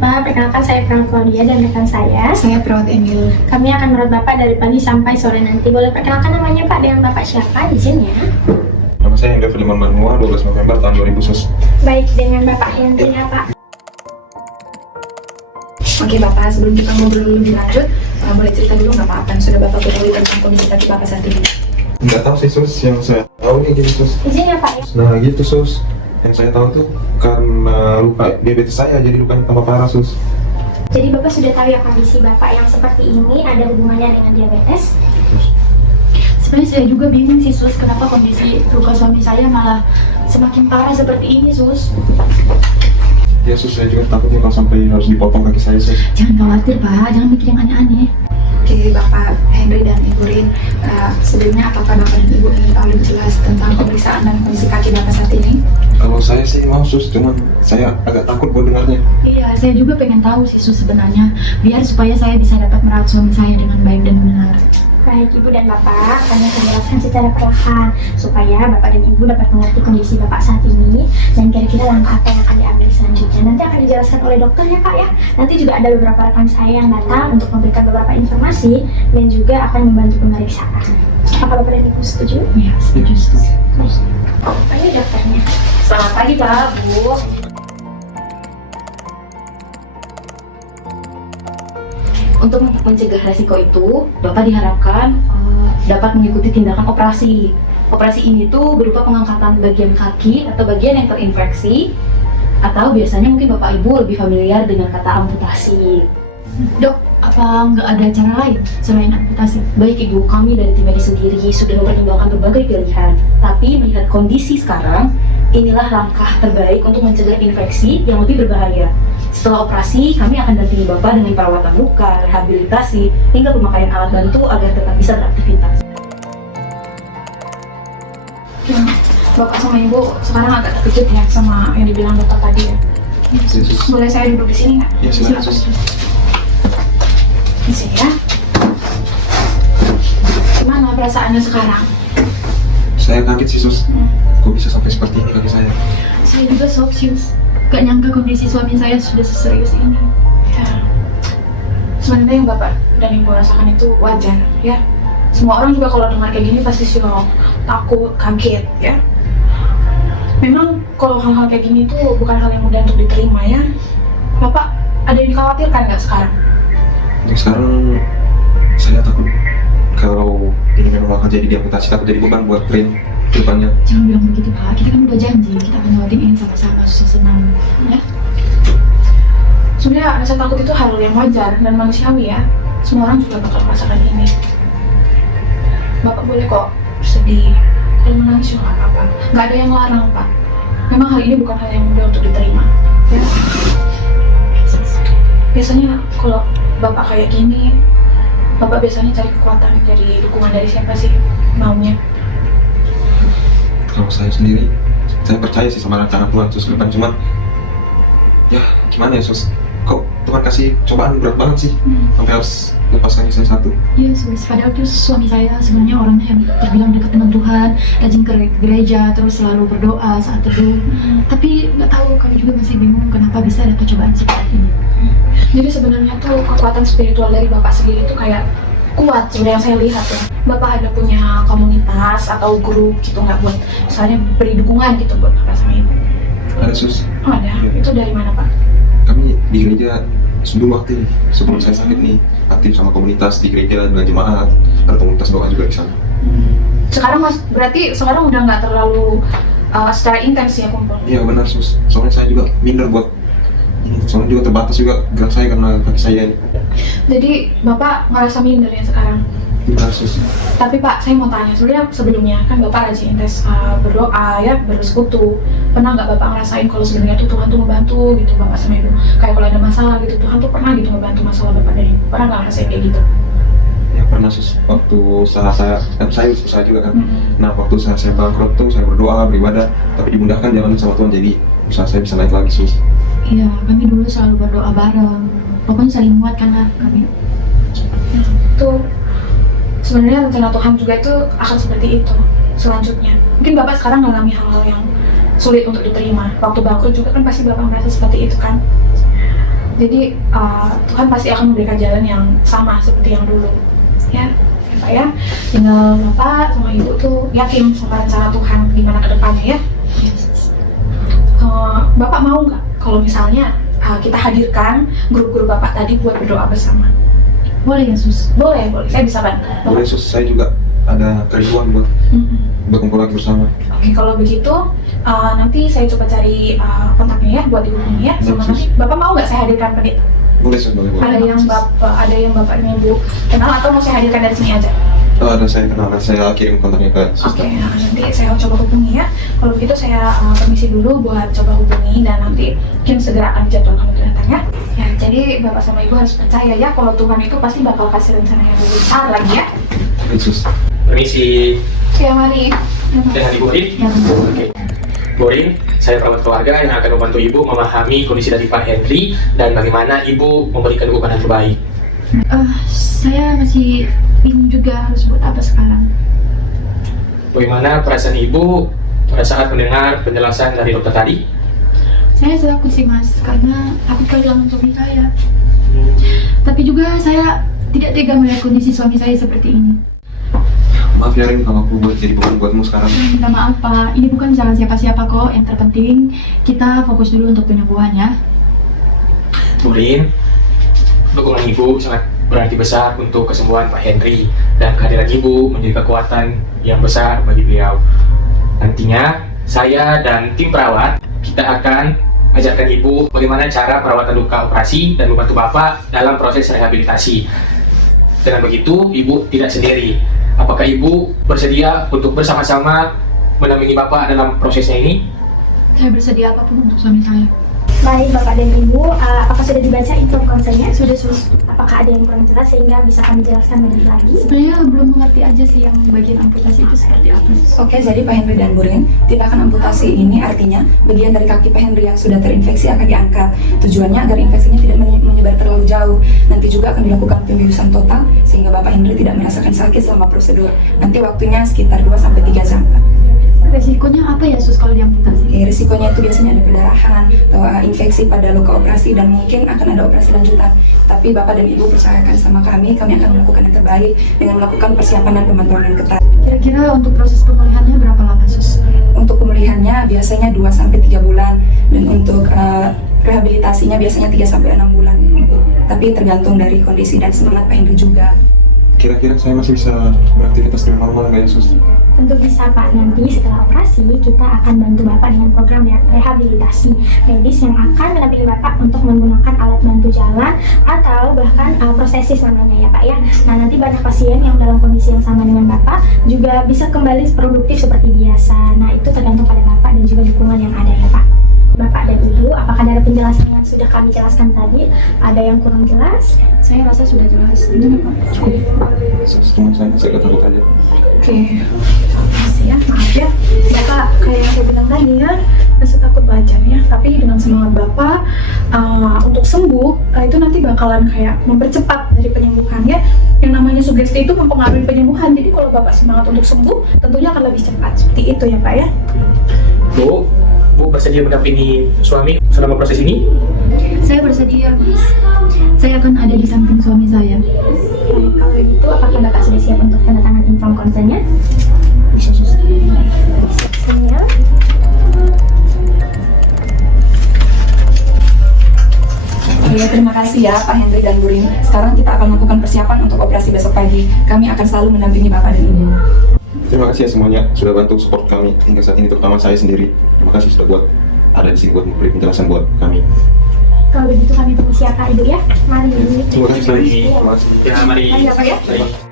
Bapak, perkenalkan saya Perawat Claudia dan rekan saya. Saya Perawat Emil. Kami akan merawat Bapak dari pagi sampai sore nanti. Boleh perkenalkan namanya Pak dengan Bapak siapa izinnya? Nama saya Hendra Filiman Manua, 12 November tahun 2000 sus. Baik, dengan Bapak Hendri ya Pak. Oke Bapak, sebelum kita ngobrol lebih lanjut, boleh cerita dulu nggak Pak apa yang sudah Bapak ketahui tentang kondisi kaki Bapak saat ini? Nggak tahu sih sus, yang saya tahu nih gini sus. Izin ya Pak ya? Nah gitu sus, yang saya tahu tuh karena luka diabetes saya, jadi lukanya tambah parah sus. Jadi Bapak sudah tahu ya kondisi Bapak yang seperti ini ada hubungannya dengan diabetes? Sebenarnya saya juga bingung sih Sus, kenapa kondisi luka suami saya malah semakin parah seperti ini Sus. Ya sus, saya juga takutnya kalau sampai harus dipotong kaki saya sus. Jangan khawatir Pak, jangan mikir yang aneh-aneh. Oke Bapak Henry dan Ibu Rin, sebelumnya apakah Bapak dan Ibu ingin tahu lebih jelas tentang pemeriksaan dan kondisi kaki Bapak saat ini? Kalau saya sih mau sus, cuman saya agak takut buat dengarnya. Iya, saya juga pengen tahu sih Sus sebenarnya, biar supaya saya bisa dapat merawat suami saya dengan baik dan benar. Baik Ibu dan Bapak, kami akan jelaskan secara perlahan supaya Bapak dan Ibu dapat mengerti kondisi Bapak saat ini dan kira-kira langkah apa yang akan diambil selanjutnya. Nanti akan dijelaskan oleh dokter ya Pak ya. Nanti juga ada beberapa rekan saya yang datang untuk memberikan beberapa informasi dan juga akan membantu pemeriksaan. Apakah Bapak dan Ibu setuju? Iya, setuju Sus. Baik. Ini dokternya. Selamat pagi Pak, Bu. Untuk mencegah resiko itu, Bapak diharapkan dapat mengikuti tindakan operasi. Operasi ini tuh berupa pengangkatan bagian kaki atau bagian yang terinfeksi, atau biasanya mungkin Bapak Ibu lebih familiar dengan kata amputasi. Dok, apa nggak ada cara lain selain amputasi? Baik Ibu, kami dari tim medis sendiri sudah mempertimbangkan berbagai pilihan. Tapi melihat kondisi sekarang, inilah langkah terbaik untuk mencegah infeksi yang lebih berbahaya. Setelah operasi, kami akan dampingi Bapak dengan perawatan luka, rehabilitasi, hingga pemakaian alat bantu agar tetap bisa beraktivitas. Bapak sama Ibu sekarang agak terkejut ya sama yang dibilang dokter tadi ya. Ya, sus. Boleh saya duduk di sini nggak? Ya silakan sus. Di sini ya. Gimana perasaannya sekarang? Saya kaget sih sus, kok bisa sampai seperti ini kaki saya. Saya juga shock Sus. Gak nyangka kondisi suami saya sudah seserius ini. Ya. Sebenarnya yang Bapak dan Ibu rasakan itu wajar ya. Semua orang juga kalau dengar kayak gini pasti shock, takut, kaget ya. Memang kalau hal-hal kayak gini tuh bukan hal yang mudah untuk diterima ya. Bapak ada yang dikhawatirkan nggak sekarang? Untuk sekarang saya takut kalau ini memang akan jadi diamputasi, takut jadi beban buat Rin ke depannya. Jangan bilang begitu Pak, kita kan udah janji, kita akan ngelakuin ini sama-sama susah senang ya. Sebenarnya rasa takut itu hal yang wajar dan manusiawi ya. Semua orang juga bakal merasakan ini. Bapak boleh kok bersedih, kalau menangis juga nggak apa-apa. Nggak ada yang larang Pak. Memang hal ini bukan hal yang mudah untuk diterima. Ya. Biasanya kalau Bapak kayak gini, Bapak biasanya cari kekuatan dari dukungan dari siapa sih maunya? Kalau saya sendiri, saya percaya sih sama rencana Tuhan sus ke depan, cuman ya gimana ya sus, kok Tuhan kasih cobaan berat banget sih sampai harus lepas kaki saya satu. Iya Sus, padahal tuh suami saya sebenarnya orangnya yang terbilang dekat dengan Tuhan, rajin ke gereja, terus selalu berdoa saat teduh. Tapi nggak tahu, kami juga masih bingung kenapa bisa ada cobaan seperti ini. Jadi sebenarnya tuh kekuatan spiritual dari Bapak sendiri tuh kayak kuat sebenarnya yang saya lihat ya. Bapak ada punya komunitas atau grup gitu nggak buat misalnya beri dukungan gitu buat Bapak sama Ibu? Ada sus, Oh ada, itu dari mana Pak? kami di gereja dulu aktif sebelum saya sakit nih, aktif sama komunitas di gereja dengan jemaat, ada komunitas doa juga di sana. Sekarang Mas, berarti sekarang udah nggak terlalu secara intens ya kumpul? Iya benar sus, soalnya saya juga minder buat ini, soalnya juga terbatas juga gerak saya karena kaki saya ini. Jadi Bapak ngerasa minder ya sekarang? Benar sus. Tapi Pak, saya mau tanya, sebenarnya sebelumnya kan Bapak rajin intens berdoa ya, bersekutu. Pernah nggak Bapak ngerasain kalau sebenarnya tuh Tuhan tuh ngebantu gitu Bapak sama Ibu? Kayak kalau ada masalah gitu, Tuhan tuh pernah gitu ngebantu masalah Bapak dari Ibu? Pernah nggak ngerasain kayak gitu? Ya pernah sus, waktu usaha saya, kan saya usaha juga kan. Nah waktu saya bangkrut tuh saya berdoa, beribadah, tapi dimudahkan jalan sama Tuhan, jadi usaha saya bisa naik lagi sus. Iya, kami dulu selalu berdoa bareng. Pokoknya saling menguatkan lah kami. Tuh sebenarnya rencana Tuhan juga itu akan seperti itu selanjutnya. Mungkin Bapak sekarang mengalami hal-hal yang sulit untuk diterima. Waktu bangkrut juga kan pasti Bapak merasa seperti itu kan. Jadi Tuhan pasti akan memberikan jalan yang sama seperti yang dulu, ya Pak ya. Tinggal Bapak sama Ibu tuh yakin sama rencana Tuhan gimana ke depannya ya. Bapak mau nggak kalau misalnya kita hadirkan grup-grup Bapak tadi buat berdoa bersama? Boleh ya sus? Boleh, saya bisa bantu. Boleh sus, saya juga ada kerinduan buat berkumpul lagi bersama. Oke, kalau begitu nanti saya coba cari kontaknya ya buat dihubungi ya. Sama nanti Bapak mau nggak saya hadirkan pendeta? Boleh sus, boleh. Ada yang Bapaknya Ibu kenal atau mau saya hadirkan dari sini aja? Ada saya kenal, saya kirim kontaknya ke sus. Oke, nanti saya coba hubungi ya. Kalau begitu saya permisi dulu buat coba hubungi dan nanti mungkin segera akan dijadwalkan untuk datang ya. Ya, jadi Bapak sama Ibu harus percaya ya kalau Tuhan itu pasti bakal kasih rencana yang lebih besar lagi ya. Baik sus. Permisi Ya, mari. dengan Ibu Rin. Oke. Bu Rin, saya perawat keluarga yang akan membantu Ibu memahami kondisi dari Pak Henry dan bagaimana Ibu memberikan dukungan yang terbaik. Saya masih bingung juga harus buat apa sekarang. Bagaimana perasaan Ibu pada saat mendengar penjelasan dari dokter tadi? Saya takut sih mas, karena takut kehilangan suami saya. Tapi juga saya tidak tega melihat kondisi suami saya seperti ini. Maaf ya Rin, kalau aku buat jadi beban buatmu sekarang. Minta maaf Pak, ini bukan salah siapa-siapa kok. Yang terpenting kita fokus dulu untuk penyembuhannya. Bu Rin, dukungan Ibu sangat berarti besar untuk kesembuhan Pak Henry dan kehadiran Ibu menjadi kekuatan yang besar bagi beliau. Nantinya saya dan tim perawat kita akan ajarkan Ibu bagaimana cara perawatan luka operasi dan membantu Bapak dalam proses rehabilitasi. Dengan begitu Ibu tidak sendiri. Apakah Ibu bersedia untuk bersama-sama mendampingi Bapak dalam prosesnya ini? Saya bersedia apapun untuk suami saya. Baik Bapak dan Ibu, apakah sudah dibaca inform konsennya? Sudah. Apakah ada yang kurang jelas sehingga bisa kami jelaskan lebih lagi? Sebenarnya belum mengerti aja sih yang bagian amputasi itu seperti apa. Oke, jadi Pak Henry dan Bu Rin, tindakan amputasi ini artinya bagian dari kaki Pak Henry yang sudah terinfeksi akan diangkat. Tujuannya agar infeksinya tidak menyebar terlalu jauh. Nanti juga akan dilakukan pembiusan total sehingga Bapak Henry tidak merasakan sakit selama prosedur. Nanti waktunya sekitar 2-3 jam, Pak. Resikonya apa ya sus kalau diamputasi? Risikonya itu biasanya ada perdarahan, atau infeksi pada luka operasi dan mungkin akan ada operasi lanjutan. Tapi Bapak dan Ibu percayakan sama kami akan melakukan yang terbaik dengan melakukan persiapan dan pemantauan yang ketat. Kira-kira untuk proses pemulihannya berapa lama sus? Untuk pemulihannya biasanya 2-3 bulan dan untuk rehabilitasinya biasanya 3-6 bulan. Tapi tergantung dari kondisi dan semangat Pak Henry juga. Kira-kira saya masih bisa beraktivitas dengan normal nggak ya sus? Tentu bisa Pak, nanti setelah operasi kita akan bantu Bapak dengan program rehabilitasi medis yang akan menampilkan Bapak untuk menggunakan alat bantu jalan atau bahkan prostesis namanya ya Pak ya. Nah nanti banyak pasien yang dalam kondisi yang sama dengan Bapak juga bisa kembali produktif seperti biasa. Nah itu tergantung pada Bapak dan juga dukungan yang ada ya Pak. Bapak dan Ibu, apakah dari penjelasan yang sudah kami jelaskan tadi ada yang kurang jelas? Saya rasa sudah jelas. Ini Pak. Cuma saya agak takut aja. Oke, makasih ya, maaf ya. Bapak kayak yang saya bilang tadi ya, rasa takut wajar ya. Tapi dengan semangat Bapak untuk sembuh, itu nanti bakalan kayak mempercepat dari penyembuhan ya. Yang namanya sugesti itu mempengaruhi penyembuhan. Jadi kalau Bapak semangat untuk sembuh, tentunya akan lebih cepat. Seperti itu ya Pak ya. Bu bersedia mendampingi suami selama proses ini? Saya bersedia mas. Saya akan ada di samping suami saya. Baik, kalau begitu apakah Bapak sudah siap untuk tanda tangan inform konsennya? Bisa sus. Siap. Ya, terima kasih ya Pak Henry dan Bu Rin. Sekarang kita akan melakukan persiapan untuk operasi besok pagi. Kami akan selalu mendampingi Bapak dan Ibu. Terima kasih ya semuanya sudah bantu support kami hingga saat ini, terutama saya sendiri. Terima kasih sudah buat ada di sini buat memberi penjelasan buat kami. Kalau begitu kami permisi ya Pak Ibu ya. Mari. Terima kasih. Terima kasih. Ya, mari. Mari ya Pak ya. Mari.